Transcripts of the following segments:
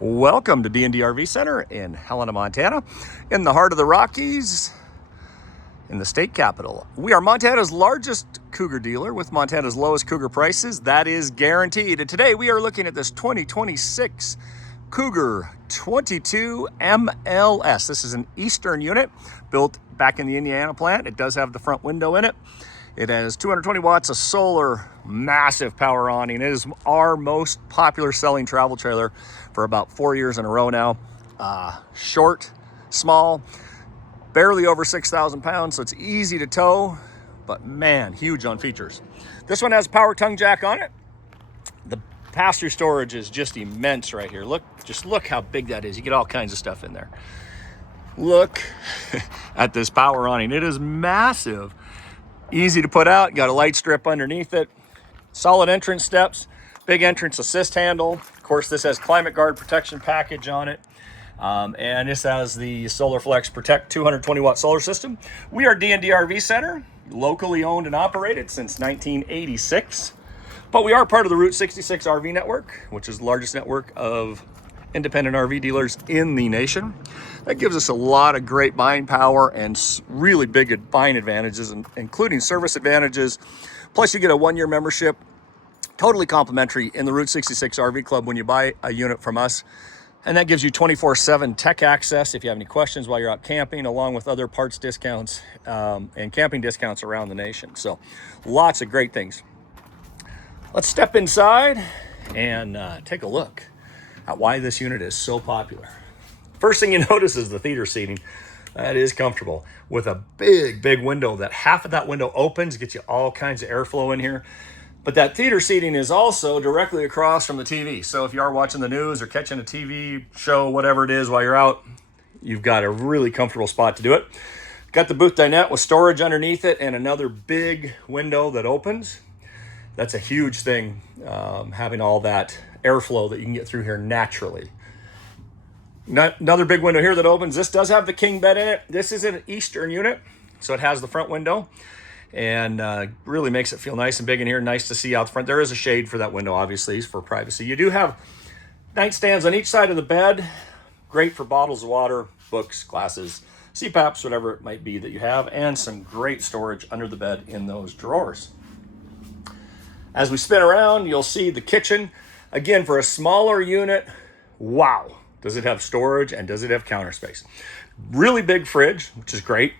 Welcome to D&D RV Center in Helena, Montana, in the heart of the Rockies, in the state capital. We are Montana's largest Cougar dealer with Montana's lowest Cougar prices. That is guaranteed. And today we are looking at this 2026 Cougar 22 MLS. This is an Eastern unit built back in the Indiana plant. It does have the front window in it. It has 220 watts of solar, massive power awning. It is our most popular selling travel trailer for about 4 years in a row now. Short, small, barely over 6,000 pounds, so it's easy to tow, but man, huge on features. This one has a power tongue jack on it. The pass-through storage is just immense right here. Just look how big that is. You get all kinds of stuff in there. Look at this power awning. It is massive. Easy to put out, got a light strip underneath it, solid entrance steps, big entrance assist handle. Of course, this has Climate Guard protection package on it. And this has the Solar Flex Protect 220 watt solar system. We are D&D RV Center, locally owned and operated since 1986. But we are part of the Route 66 RV network, which is the largest network of independent RV dealers in the nation. That gives us a lot of great buying power and really big buying advantages, including service advantages. Plus you get a 1-year membership, totally complimentary in the Route 66 RV Club when you buy a unit from us. And that gives you 24/7 tech access if you have any questions while you're out camping, along with other parts discounts and camping discounts around the nation. So lots of great things. Let's step inside and take a look at why this unit is so popular. First thing you notice is the theater seating. That is comfortable with a big window that half of that window opens, gets you all kinds of airflow in here. But that theater seating is also directly across from the TV. So if you are watching the news or catching a TV show, whatever it is while you're out, you've got a really comfortable spot to do it. Got the booth dinette with storage underneath it and another big window that opens. That's a huge thing, having all that airflow that you can get through here naturally. Another big window here that opens. This does have the king bed in it. This is an Eastern unit, so it has the front window and really makes it feel nice and big in here. Nice to see out the front. There is a shade for that window, obviously, for privacy. You do have nightstands on each side of the bed. Great for bottles of water, books, glasses, CPAPs, whatever it might be that you have, and some great storage under the bed in those drawers. As we spin around, you'll see the kitchen. Again, for a smaller unit, wow. Does it have storage and does it have counter space? Really big fridge, which is great.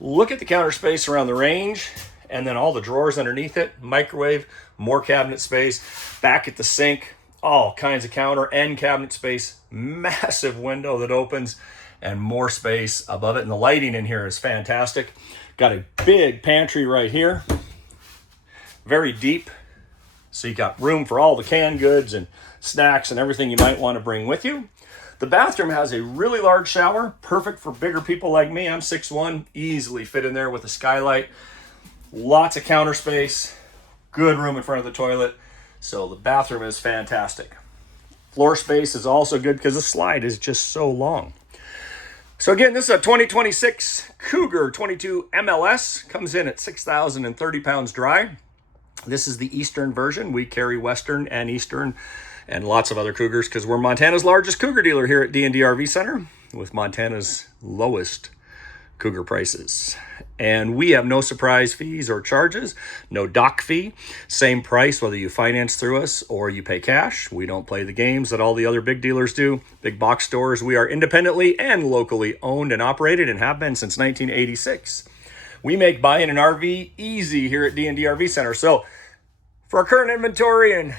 Look at the counter space around the range and then all the drawers underneath it. Microwave, more cabinet space. Back at the sink, all kinds of counter and cabinet space. Massive window that opens and more space above it. And the lighting in here is fantastic. Got a big pantry right here. Very deep. So you got room for all the canned goods and snacks and everything you might want to bring with you. The bathroom has a really large shower, perfect for bigger people like me. I'm 6'1", easily fit in there with a skylight. Lots of counter space, good room in front of the toilet. So the bathroom is fantastic. Floor space is also good because the slide is just so long. So again, this is a 2026 Cougar 22 MLS. Comes in at 6,030 pounds dry. This is the Eastern version. We carry Western and Eastern and lots of other Cougars because we're Montana's largest Cougar dealer here at D&D RV Center with Montana's lowest Cougar prices. And we have no surprise fees or charges, no dock fee. Same price whether you finance through us or you pay cash. We don't play the games that all the other big dealers do, big box stores. We are independently and locally owned and operated and have been since 1986. We make buying an RV easy here at D&D RV Center. So for our current inventory and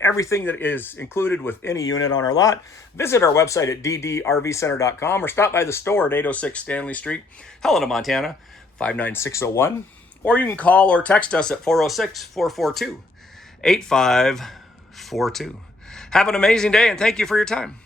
everything that is included with any unit on our lot, visit our website at ddrvcenter.com or stop by the store at 806 Stanley Street, Helena, Montana, 59601. Or you can call or text us at 406-442-8542. Have an amazing day and thank you for your time.